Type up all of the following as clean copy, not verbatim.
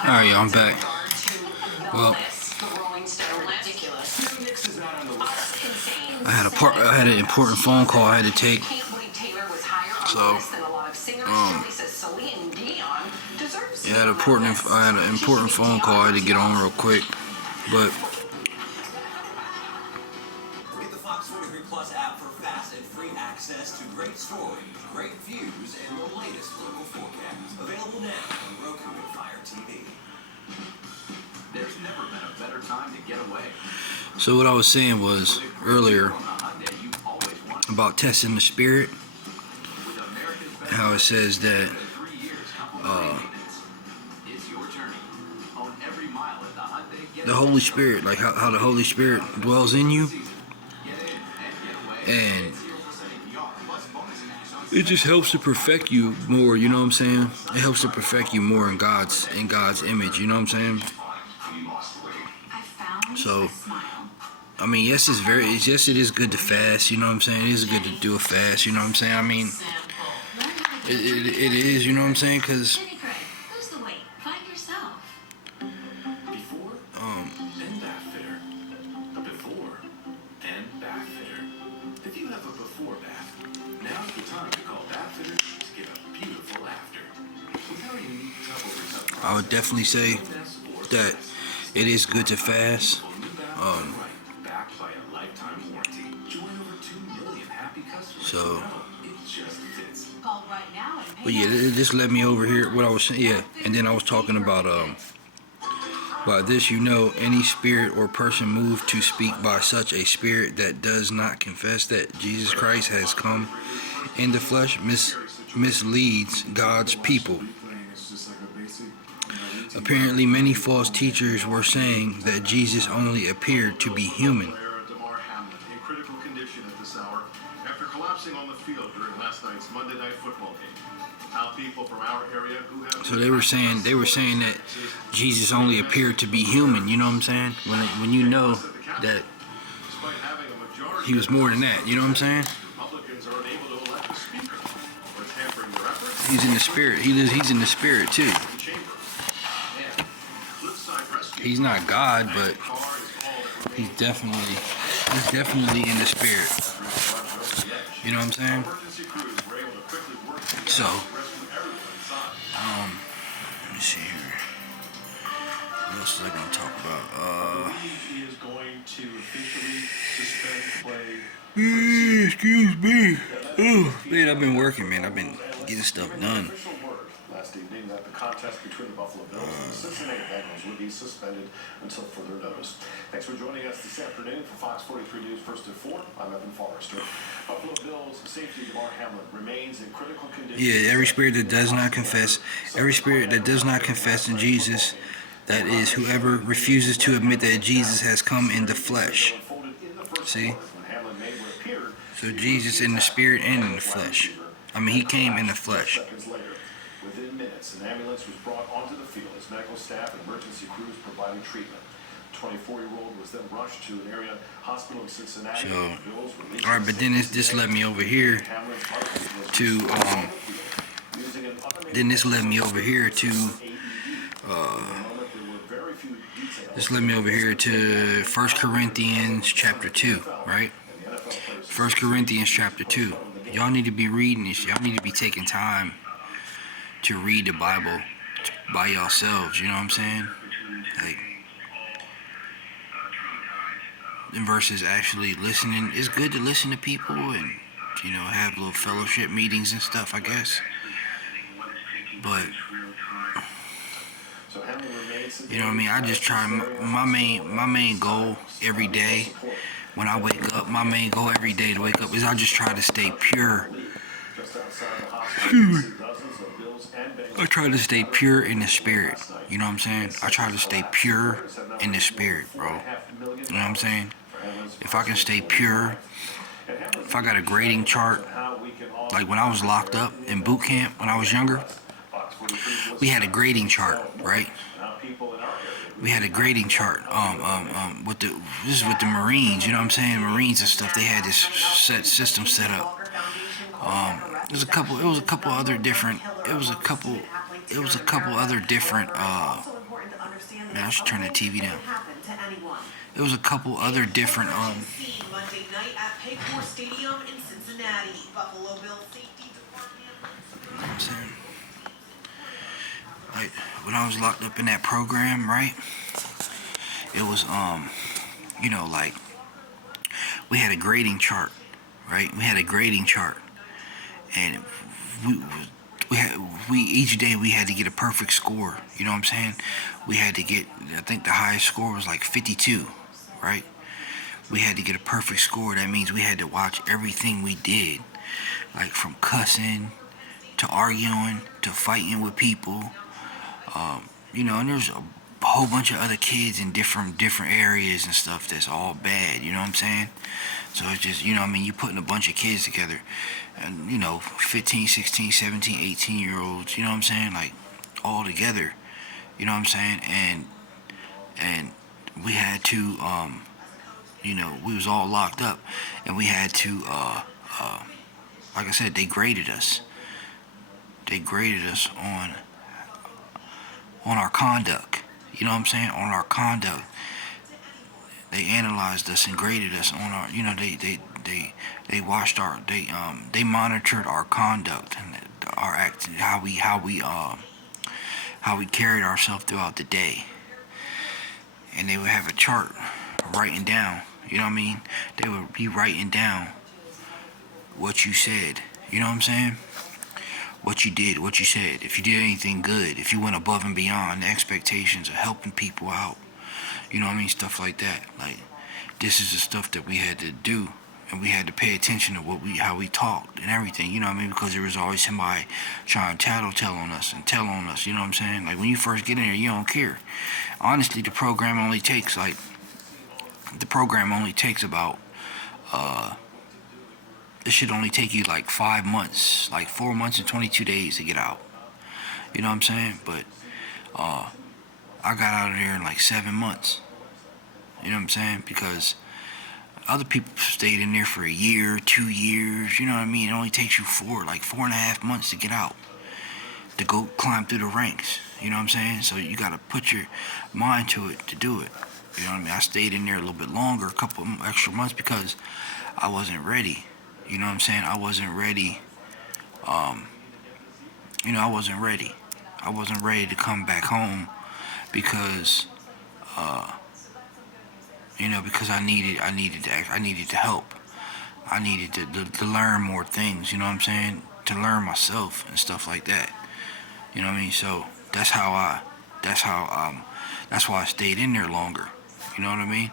Alright, y'all, I'm back. Well, I had an important phone call I had to take. So, yeah, I had an important phone call I had to get on real quick. But Get the Fox 43 Plus app for fast and free access to great stories, great views, and the latest local forecasts. Available now on Roku and Fire TV. There's never been a better time to get away. so what I was saying was earlier about testing the spirit, how it says that the Holy Spirit, like how the Holy Spirit dwells in you, and it just helps to perfect you more. You know what I'm saying? It helps to perfect you more in God's image. You know what I'm saying? So, I mean, yes, it is good to fast. You know what I'm saying? It is good to do a fast. You know what I'm saying? I mean, it is. You know what I'm saying? Because if you have a before bath, now's the time to call Bath Fitter to get a beautiful after. With our unique double recovery, I would definitely say that it is good to fast. backed by a lifetime warranty. Join over 2 million happy customers. So, It just fits. but yeah, this led me over here. What I was saying, yeah, and then I was talking about by this, any spirit or person moved to speak by such a spirit that does not confess that Jesus Christ has come in the flesh misleads God's people. Apparently, many false teachers were saying that Jesus only appeared to be human. In critical condition at this hour after collapsing on the field during last night's Monday Night Football game. How people from our area who have So they were saying that Jesus only appeared to be human. You know what I'm saying? When you know that despite having a majority he was more than that. You know what I'm saying? Republicans are unable to elect a speaker. What's hampering their efforts? He's in the spirit. He's in the spirit too. The chamber. And Cliffside Rescue He's not God, but car is called he's definitely in the spirit. You know what I'm saying? emergency crews were able to quickly work So, rescue everyone inside. let me see here. What else was I gonna talk about? He is going to officially suspend play. Excuse me. Oh, man, I've been working, man. I've been getting stuff done. Official word last evening that the contest between the Buffalo Bills and the Cincinnati Bengals would be suspended until further notice. Thanks for joining us this afternoon for Fox 43 News First and 4. I'm Evan Forrester. Buffalo Bills safety DeMar Hamlin remains in critical condition. Yeah, every spirit that does not confess in Jesus, that is, whoever refuses to admit that Jesus has come in the flesh. See? So Jesus in the spirit and in the flesh. I mean, he came in the flesh. Seconds later, within minutes, an ambulance was brought onto the field as medical staff and emergency crews providing treatment. 24-year-old was then rushed to an area hospital in Cincinnati. So, all right, but then this led me over here to this led me over here to 1 Corinthians chapter 2, right? 1 Corinthians chapter 2. Y'all need to be reading this. Y'all need to be taking time to read the Bible by yourselves. You know what I'm saying? Like, and versus actually listening. It's good to listen to people and, have little fellowship meetings and stuff, I guess. But, you know what I mean? I just try, my main goal every day when I wake up, my main goal every day to wake up is I just try to stay pure. I try to stay pure in the spirit. You know what I'm saying? I try to stay pure in the spirit, bro. You know what I'm saying? If I can stay pure, if I got a grading chart, like when I was locked up in boot camp when I was younger, we had a grading chart, right? We had a grading chart. This is with the Marines. You know what I'm saying? Marines and stuff. They had this system set up. It was a couple other different Man, I should turn the TV down. There was a couple other different Monday night at Paycor Stadium in Cincinnati. Buffalo Bills safety department. You know what I'm saying? Like when I was locked up in that program, right? It was like we had a grading chart, right? We had a grading chart, and we each day we had to get a perfect score. You know what I'm saying? We had to get, I think the highest score was like 52, right? We had to get a perfect score. That means we had to watch everything we did, like from cussing to arguing to fighting with people. And there's a whole bunch of other kids in different areas and stuff that's all bad. You know what I'm saying? So it's just, you putting a bunch of kids together, and 15, 16, 17, 18-year-olds. You know what I'm saying? Like all together. You know what I'm saying? And we had to, we was all locked up, and we had to, like I said, they graded us. They graded us on our conduct. You know what I'm saying? On our conduct. They analyzed us and graded us on our. They watched they monitored our conduct and our act, how we carried ourselves throughout the day. And they would have a chart writing down. You know what I mean? They would be writing down what you said. You know what I'm saying? What you did, what you said. If you did anything good, if you went above and beyond the expectations of helping people out. You know what I mean? Stuff like that. Like, this is the stuff that we had to do. And we had to pay attention to how we talked and everything. You know what I mean? Because there was always somebody trying to tell on us. You know what I'm saying? Like, when you first get in there, you don't care. Honestly, the program only takes about, it should only take you like 5 months, like 4 months and 22 days to get out. You know what I'm saying? But I got out of there in like 7 months. You know what I'm saying? Because other people stayed in there for a year, 2 years. You know what I mean? It only takes you 4.5 months to get out, to go climb through the ranks. You know what I'm saying? So you got to put your mind to it to do it. You know what I mean? I stayed in there a little bit longer, a couple extra months, because I wasn't ready. You know what I'm saying? I wasn't ready. I wasn't ready. I wasn't ready to come back home because because I needed to help. I needed to learn more things. You know what I'm saying? To learn myself and stuff like that. You know what I mean? So that's why I stayed in there longer. You know what I mean?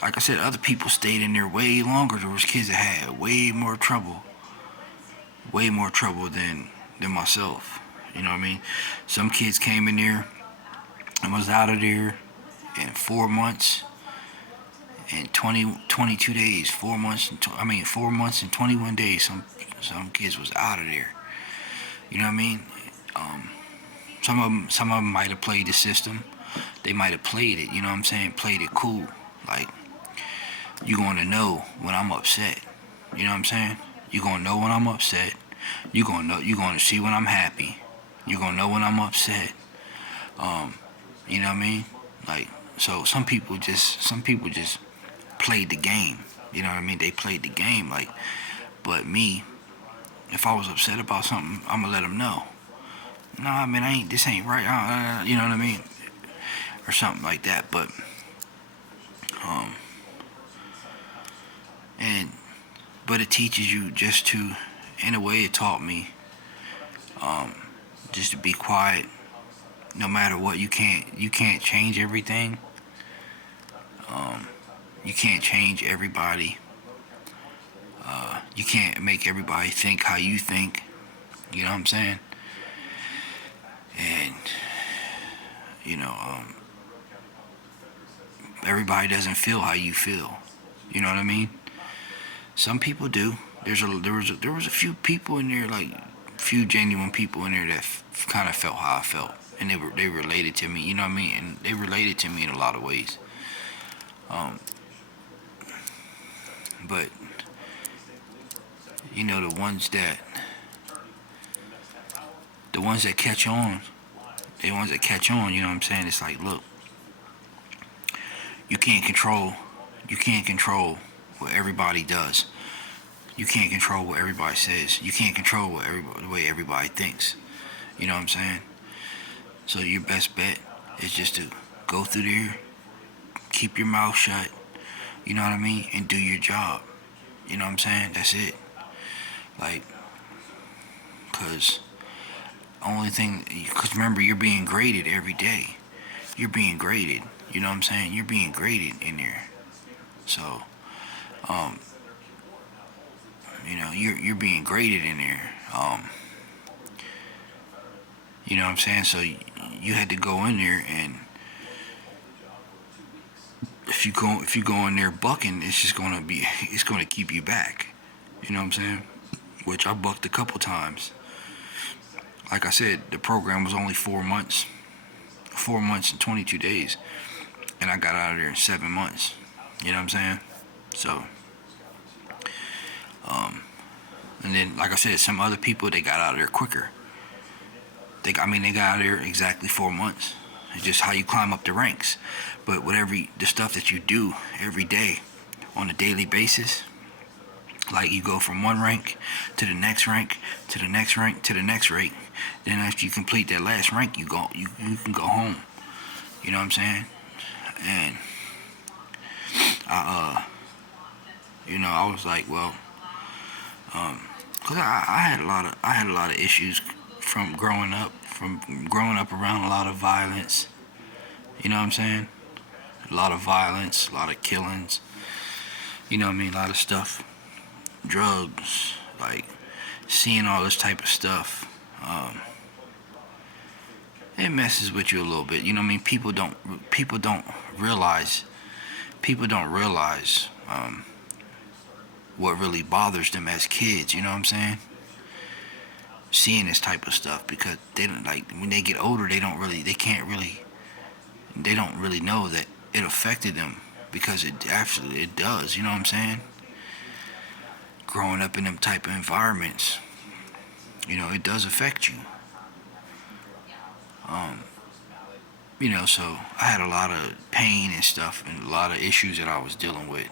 Like I said, other people stayed in there way longer. There was kids that had way more trouble than myself. You know what I mean? Some kids came in there and was out of there in 4 months and 22 days. 4 months and 21 days. Some kids was out of there. You know what I mean? Some of them might have played the system. They might have played it. You know what I'm saying? Played it cool. Like, you gonna know when I'm upset. You know what I'm saying? You gonna know when I'm upset. You gonna see when I'm happy. You gonna know when I'm upset. You know what I mean? Like, so some people just played the game. You know what I mean? They played the game. Like, but me, if I was upset about something, I'ma let them know. Nah, man, this ain't right. You know what I mean? Or something like that. But it teaches you just to, in a way, it taught me just to be quiet. No matter what, you can't change everything. You can't change everybody. You can't make everybody think how you think. You know what I'm saying? And everybody doesn't feel how you feel. You know what I mean? Some people do. There was a few people in there, like few genuine people in there that kind of felt how I felt, and they related to me. You know what I mean? And they related to me in a lot of ways. But the ones that catch on, the ones that catch on, you know what I'm saying? It's like, look, you can't control what everybody does. You can't control what everybody says. You can't control the way everybody thinks. You know what I'm saying? So your best bet is just to go through there, keep your mouth shut, you know what I mean, and do your job. You know what I'm saying? That's it. Like, cause cause remember, you're being graded every day. You're being graded. You know what I'm saying? You're being graded in there. So, um, you're being graded in there. You know what I'm saying? So you had to go in there, and if you go in there bucking, it's gonna keep you back. You know what I'm saying? Which I bucked a couple times. Like I said, the program was only 4 months, 4 months and 22 days, and I got out of there in 7 months. You know what I'm saying? So, and then like I said, some other people, they got out of there quicker. They got out of there exactly 4 months. It's just how you climb up the ranks. But the stuff that you do every day on a daily basis, like you go from one rank to the next rank to the next rank to the next rank. Then after you complete that last rank, you can go home. You know what I'm saying? And I was like, well, cause I had a lot of issues from growing up around a lot of violence. You know what I'm saying? A lot of violence, a lot of killings. You know what I mean? A lot of stuff, drugs, like seeing all this type of stuff. It messes with you a little bit. You know what I mean? People don't realize. People don't realize what really bothers them as kids. You know what I'm saying? Seeing this type of stuff, because they don't, like, when they get older, they don't really know that it affected them, because it does. You know what I'm saying? Growing up in them type of environments, it does affect you. So I had a lot of pain and stuff, and a lot of issues that I was dealing with,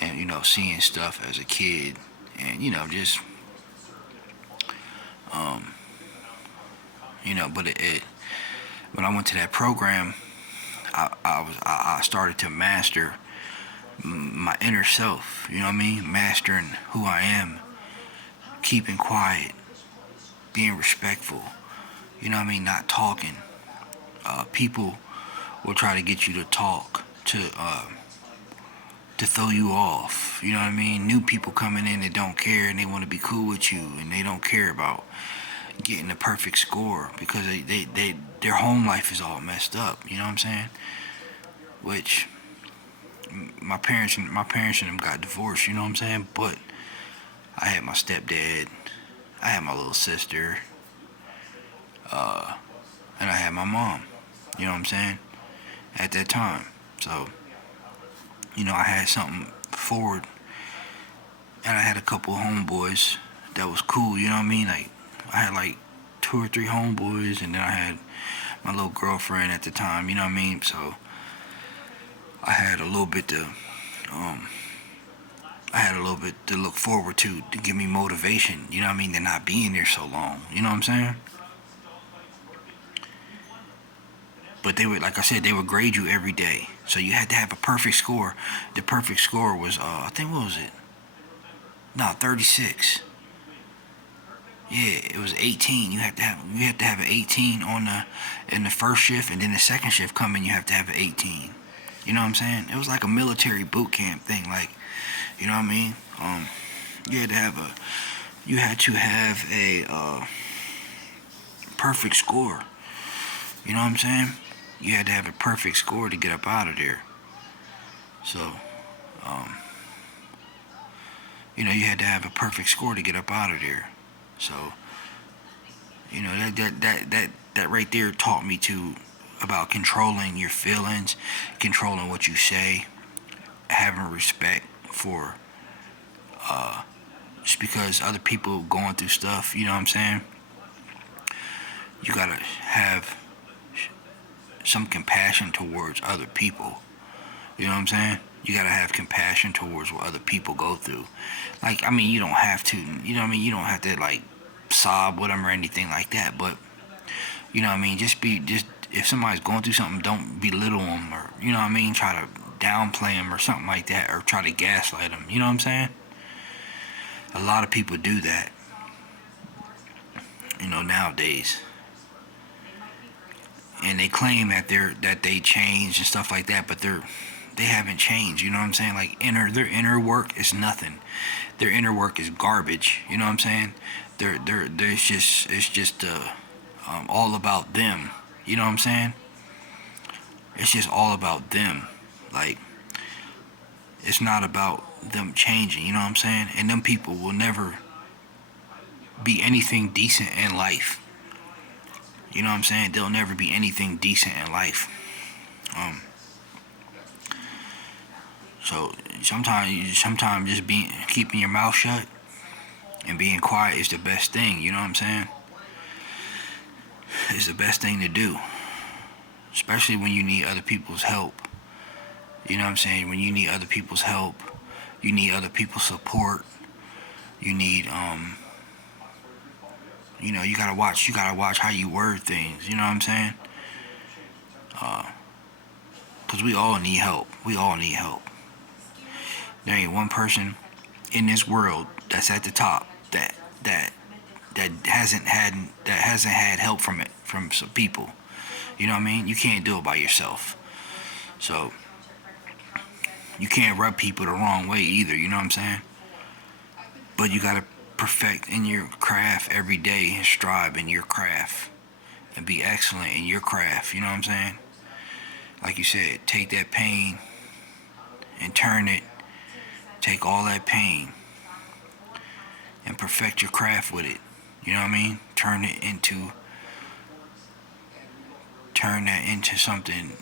and seeing stuff as a kid, and just but when I went to that program, I started to master my inner self. You know what I mean? Mastering who I am, keeping quiet, being respectful. You know what I mean? Not talking. People will try to get you to talk, to throw you off. You know what I mean? New people coming in that don't care, and they want to be cool with you, and they don't care about getting the perfect score, because their home life is all messed up. You know what I'm saying? Which my parents and them got divorced. You know what I'm saying? But I had my stepdad, I had my little sister, and I had my mom. You know what I'm saying? At that time. So, I had something forward, and I had a couple of homeboys that was cool. You know what I mean? Like, I had like 2 or 3 homeboys, and then I had my little girlfriend at the time. You know what I mean? So I had a little bit to look forward to give me motivation. You know what I mean? To not being there so long. You know what I'm saying? But they would, like I said, they would grade you every day. So you had to have a perfect score. The perfect score was, I think, what was it? No, 36. Yeah, it was 18. You have to have an 18 in the first shift, and then the second shift coming, you have to have an 18. You know what I'm saying? It was like a military boot camp thing, like, you know what I mean? You had to have a perfect score. You know what I'm saying? You had to have a perfect score to get up out of there. So, you had to have a perfect score to get up out of there. So, that right there taught me about controlling your feelings, controlling what you say, having respect for, just because other people going through stuff, you know what I'm saying? you gotta have some compassion towards other people. You know what I'm saying? You gotta have compassion towards what other people go through. Like, I mean, you don't have to, you know what I mean? You don't have to, like, sob with them or anything like that, but, you know what I mean? Just, if somebody's going through something, don't belittle them, or, you know what I mean? Try to downplay them or something like that, or try to gaslight them. You know what I'm saying? A lot of people do that, you know, nowadays. And they claim that they changed and stuff like that, but they haven't changed. You know what I'm saying? Like, their inner work is nothing. Their inner work is garbage. You know what I'm saying? It's just all about them. You know what I'm saying? It's just all about them. Like, it's not about them changing. You know what I'm saying? And them people will never be anything decent in life. You know what I'm saying? They'll never be anything decent in life. So sometimes just keeping your mouth shut and being quiet is the best thing. You know what I'm saying? It's the best thing to do, especially when you need other people's help. You know what I'm saying? When you need other people's help, you need other people's support. You need you know, you gotta watch how you word things. You know what I'm saying? Cause we all need help. We all need help. There ain't one person in this world that's at the top that hasn't had help from some people. You know what I mean? You can't do it by yourself. So you can't rub people the wrong way either. You know what I'm saying? But you gotta perfect in your craft every day and strive in your craft and be excellent in your craft. You know what I'm saying? Like you said, take that pain and take all that pain and perfect your craft with it. You know what I mean? Turn that into something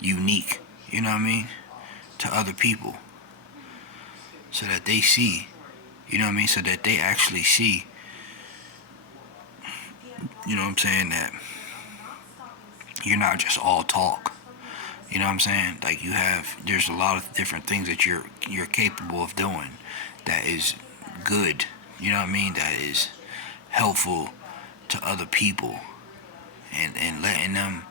unique. You know what I mean? To other people, so that they see. You know what I mean? So that they actually see. You know what I'm saying? That you're not just all talk. You know what I'm saying? Like, there's a lot of different things that you're capable of doing that is good. You know what I mean? That is helpful to other people, and letting them,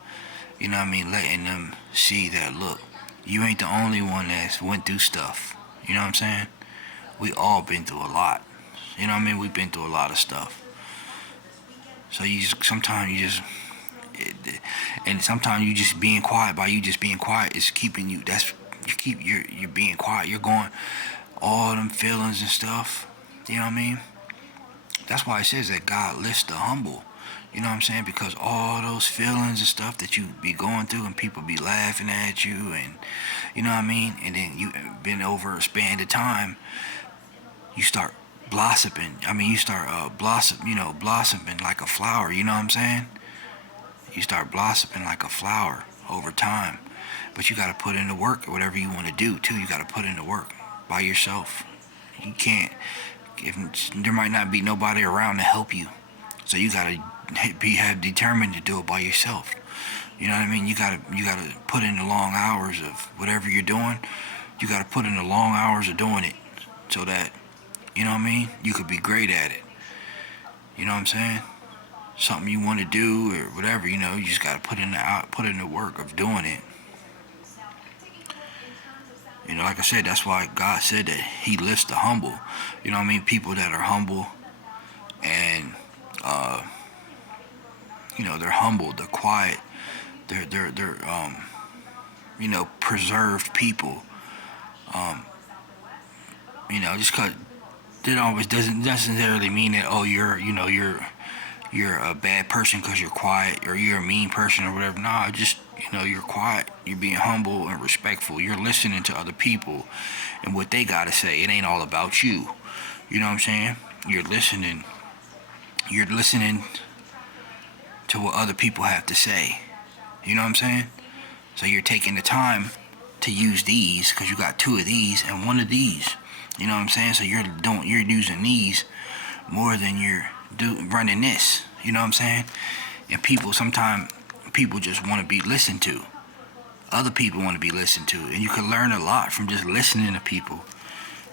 you know what I mean? Letting them see that, look, you ain't the only one that's went through stuff. You know what I'm saying? We all been through a lot. You know what I mean? We've been through a lot of stuff. So sometimes you just being quiet. By you just being quiet is keeping you. You're being quiet. You're going all them feelings and stuff. You know what I mean? That's why it says that God lists the humble. You know what I'm saying? Because all those feelings and stuff that you be going through, and people be laughing at you, and you know what I mean? And then you been over a span of time, you start blossoming. I mean, you start blossoming like a flower. You know what I'm saying? You start blossoming like a flower over time. But you got to put in the work, or whatever you want to do too. You got to put in the work by yourself. You can't. There might not be nobody around to help you, so you got to have determined to do it by yourself. You know what I mean? You gotta put in the long hours of whatever you're doing. You gotta put in the long hours of doing it, so that, you know what I mean, you could be great at it. You know what I'm saying? Something you want to do or whatever, you know, you just gotta put in the work of doing it. You know, like I said, that's why God said that He lifts the humble. You know what I mean? People that are humble and you know, they're humble, they're quiet, they're you know, preserved people. You know, just cause it always doesn't necessarily mean that, oh, you're a bad person because you're quiet, or you're a mean person or whatever. Nah, just, you know, you're quiet, you're being humble and respectful, you're listening to other people and what they gotta say. It ain't all about you. You know what I'm saying? You're listening to what other people have to say. You know what I'm saying? So you're taking the time to use these, because you got two of these and one of these. You know what I'm saying? So you're using these more than you're running this. You know what I'm saying? And sometimes people just want to be listened to. Other people want to be listened to. And you can learn a lot from just listening to people.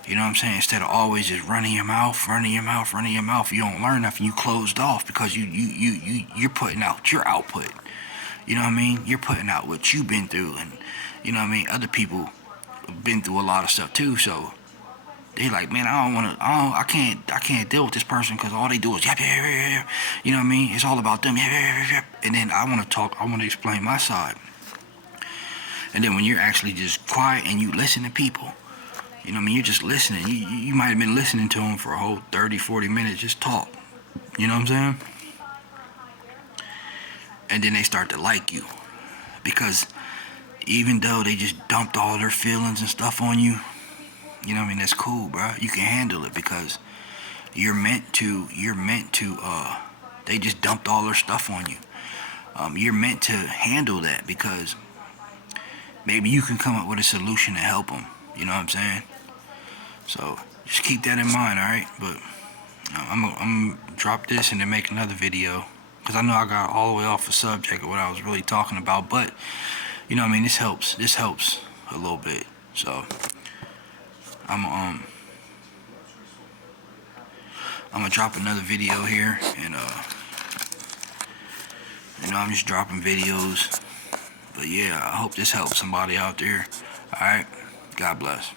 You know what I'm saying? Instead of always just running your mouth. You don't learn nothing. You closed off because you're putting out your output. You know what I mean? You're putting out what you've been through. And, you know what I mean? Other people have been through a lot of stuff too. So they like, man, I can't deal with this person because all they do is yap, yap, yap, yap, yap. You know what I mean? It's all about them. Yap, yap, yap, yap. And then I want to explain my side. And then when you're actually just quiet and you listen to people, you know what I mean? You're just listening. You might have been listening to them for a whole 30, 40 minutes, just talk. You know what I'm saying? And then they start to like you. Because even though they just dumped all their feelings and stuff on you, you know what I mean? That's cool, bro. You can handle it because you're meant to, they just dumped all their stuff on you. You're meant to handle that because maybe you can come up with a solution to help them. You know what I'm saying? So just keep that in mind, alright? But I'm gonna drop this and then make another video. Because I know I got all the way off the subject of what I was really talking about. But, you know what I mean? This helps a little bit. So I'm gonna drop another video here. And, you know, I'm just dropping videos. But yeah, I hope this helps somebody out there. Alright? God bless.